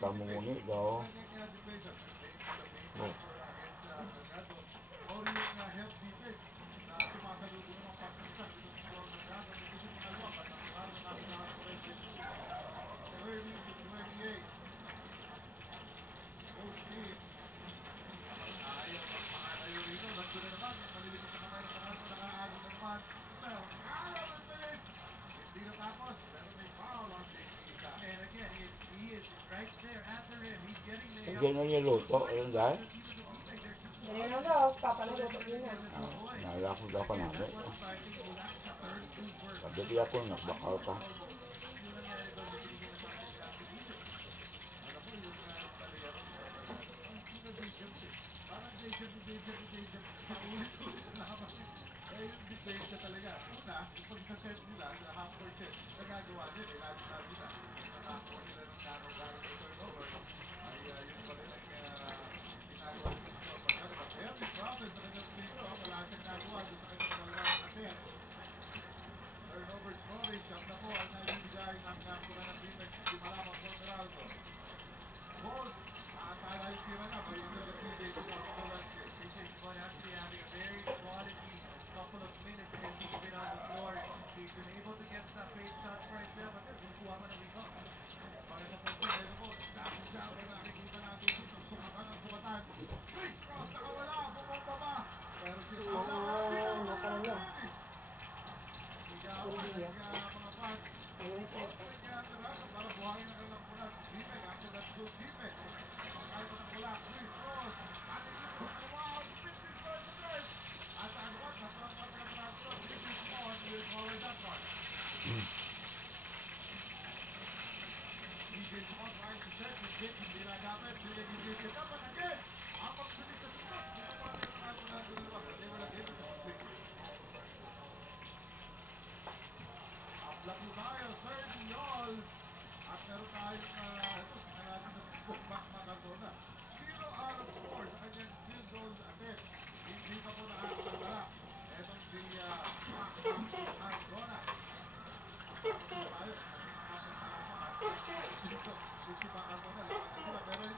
Pamumuni daw. Oh. Or yung help defense na sumasaludo naman pag-isa dito sa mga Delgado. Ito si pangalawa, natural na nakasalahan ko rin by 30-28. Both teams ayaw magpakalayo rito. Nandun na naman, malilikot sa kamay ng Delgado, nakaalo na naman. Pero alam at bilis! Hindi natapos, pero may foul on Jake Isa. And again, he is right there at the rim. He's getting layups. Hindi na niluto, ayun dahil. Ganyan lang daw, papaluto din yan. Nalako daw ka namin. Pagdali ako, nagbakal pa. Yung nangyari doon, may binigay na sa akin ni Ate Gino. Alam mo, yung player, hindi na deja vu eh. Parang deja vu. Paulit-ulit na naman. Eh, yung depensa talaga. Una, yung pagsaset nila sa half-court set, nagagawa din eh. Lagi na. Nakakuha sila ng garo-garo ng turnover. Ay, yun pa rin ang ginagawa nila sa mga pagkano. But every process sa kanyang free throw, wala siyang nagawa doon sa kanyang dalawang attempt. Turnover scoring, siyam na po ang naibibigay ng kampunan ng defense di malamang for Meralco. Both, nakatala yung tira na, but still the PJ Dumont on the left wing. PJ Dumont actually having a very quality couple of minutes since he's been on the floor. He's been able to get some great shots for himself, but then kumukuha pa ng rebound. Pareho po sila po, dahil jump na nakikita natin dito, sukatan ang sukatan. Chris Cross nakawala, bumomba ba? Pero sinawala pa natin. Sigawan ng mga fans. Para buhangin ang kanilang punan. Defense, after that good defense. Kahit pa nakawala, Chris Cross. Ating dito, wow, 15 points a third. At ang what, naparampat na Meralco. This is on, we'll cover that one. DJ Dumont trying to set the kick, hindi nagamit. Binigay dapat again. Ang magbilis na sunod. Ginawa nila ng kampunan ko nila. But they were not able to complete it. Upload po tayo, 30 all. At meron tayong, ito, tingnan natin na si Mac Macardona. 0 out of 4 sa kanyang field goal attempt. Hindi pa po nakakatala. Etong si Mac Macardona. Upload po tayo, tingnan natin ang apat na lamang. At dito, si Macardona, laban na sila. Pero ito,